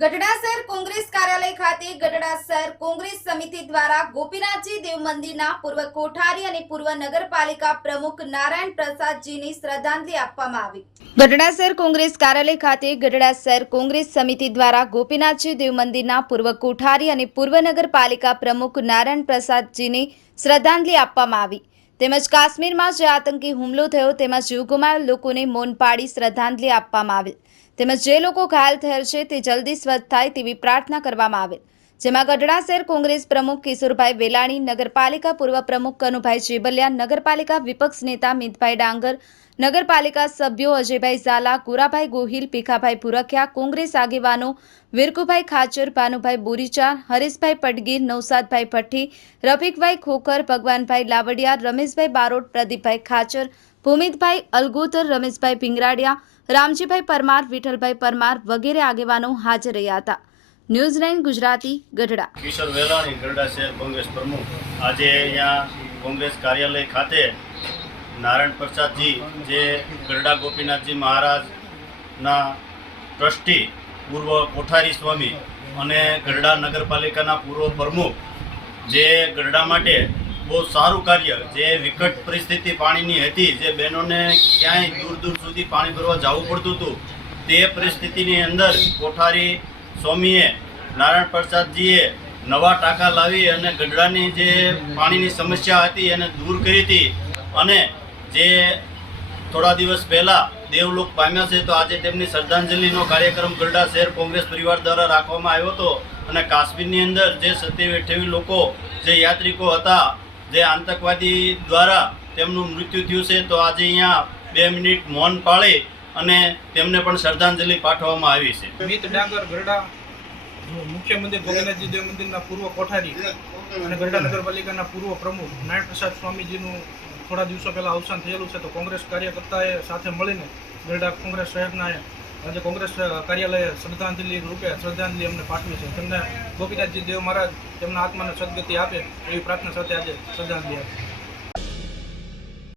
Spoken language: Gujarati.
ગઢડા શહેર કોંગ્રેસ કાર્યાલય ખાતે ગઢડા શહેર કોંગ્રેસ સમિતિ દ્વારા ગોપીનાથજી દેવ મંદિરના પૂર્વ કોઠારી અને પૂર્વ નગરપાલિકા પ્રમુખ નારાયણ પ્રસાદજીની શ્રદ્ધાંજલિ આપવામાં આવી. ગઢડા શહેર કોંગ્રેસ કાર્યાલય ખાતે ગઢડા શહેર કોંગ્રેસ સમિતિ દ્વારા ગોપીનાથજી દેવ મંદિરના પૂર્વ કોઠારી અને પૂર્વ નગરપાલિકા પ્રમુખ નારાયણ પ્રસાદજીની શ્રદ્ધાંજલિ આપવામાં આવી. તેમજ કાશ્મીરમાં જે આતંકી હુમલો થયો તેમાં જીવ ગુમાવેલ લોકોને મૌન પાડી શ્રદ્ધાંજલિ આપવામાં આવેલ. તેમજ જે લોકો ઘાયલ થયેલ છે તે જલ્દી સ્વસ્થ થાય તેવી પ્રાર્થના કરવામાં આવેલ. જેમાં ગઢડા શહેર કોંગ્રેસ પ્રમુખ કિશોરભાઈ વેલાણી, નગરપાલિકા પૂર્વ પ્રમુખ કનુભાઈ ચેબલિયા, નગરપાલિકા વિપક્ષ નેતા મિતભાઈ ડાંગર, નગરપાલિકા સભ્યો અજયભાઈ ઝાલા ગુરાભાઈ ગોહિલ, ભીખાભાઈ ભુરખિયા, કોંગ્રેસ આગેવાનો વિરકુભાઈ ખાચર, ભાનુભાઈ બોરીચાર હરીશભાઈ પડગીર નૌસાદભાઈ ભઠ્ઠી, રફીકભાઈ ખોખર, ભગવાનભાઈ લાવડિયા, રમેશભાઈ બારોટ, પ્રદીપભાઈ ખાચર, ભૂમિતભાઈ અલગોતર, રમેશભાઈ ભીંગરાડિયા, રામજીભાઈ પરમાર, વિઠ્ઠલભાઈ પરમાર વગેરે આગેવાનો હાજર રહ્યા હતા. News nine Gujarati Gadhada. કિશોર વેલાણી ગરડા શહેર કોંગ્રેસ પ્રમુખ. આજે અહીંયા કોંગ્રેસ કાર્યાલય ખાતે નારાયણ પ્રસાદજી, જે ગઢડા ગોપીનાથજી મહારાજના ટ્રસ્ટી, પૂર્વ કોઠારી સ્વામી અને ગઢડા નગરપાલિકાના પૂર્વ પ્રમુખ, જે ગરડા માટે બહુ સારું કાર્ય, જે વિકટ પરિસ્થિતિ પાણીની હતી, જે બહેનોને ક્યાંય દૂર દૂર સુધી પાણી ભરવા જવું પડતું હતું, તે પરિસ્થિતિની અંદર કોઠારી સ્વામીએ, નારાયણ પ્રસાદજીએ નવા ટાંકા લાવી અને ગઢડાની જે પાણીની સમસ્યા હતી એને દૂર કરી હતી. અને જે થોડા દિવસ પહેલાં દેવલોક પામ્યા છે, તો આજે તેમની શ્રદ્ધાંજલિનો કાર્યક્રમ ગરડા શહેર કોંગ્રેસ પરિવાર દ્વારા રાખવામાં આવ્યો હતો. અને કાશ્મીરની અંદર જે સત્યાવી અઠ્યાવી લોકો, જે યાત્રિકો હતા, જે આતંકવાદી દ્વારા તેમનું મૃત્યુ થયું છે, તો આજે અહીંયા બે મિનિટ મૌન પાળી અને તેમને પણ શ્રદ્ધાંજલિ પાઠવવામાં આવી છે. મિત ડાંગર, ગરડા મુખ્ય મંદિર ગોપીનાથજી દેવ મંદિરના પૂર્વ કોઠારી અને ગરડા નગરપાલિકાના પૂર્વ પ્રમુખ નારાયણ પ્રસાદ સ્વામીજીનું થોડા દિવસો પહેલાં અવસાન થયેલું છે, તો કોંગ્રેસ કાર્યકર્તાએ સાથે મળીને ગરડા કોંગ્રેસ શહેરના આજે કોંગ્રેસ કાર્યાલયે શ્રદ્ધાંજલિ રૂપે શ્રદ્ધાંજલિ અમને પાઠવી છે. તેમને ગોપીનાથજી દેવ મહારાજ તેમના આત્માને સદગતિ આપે એવી પ્રાર્થના સાથે આજે શ્રદ્ધાંજલિ આપી.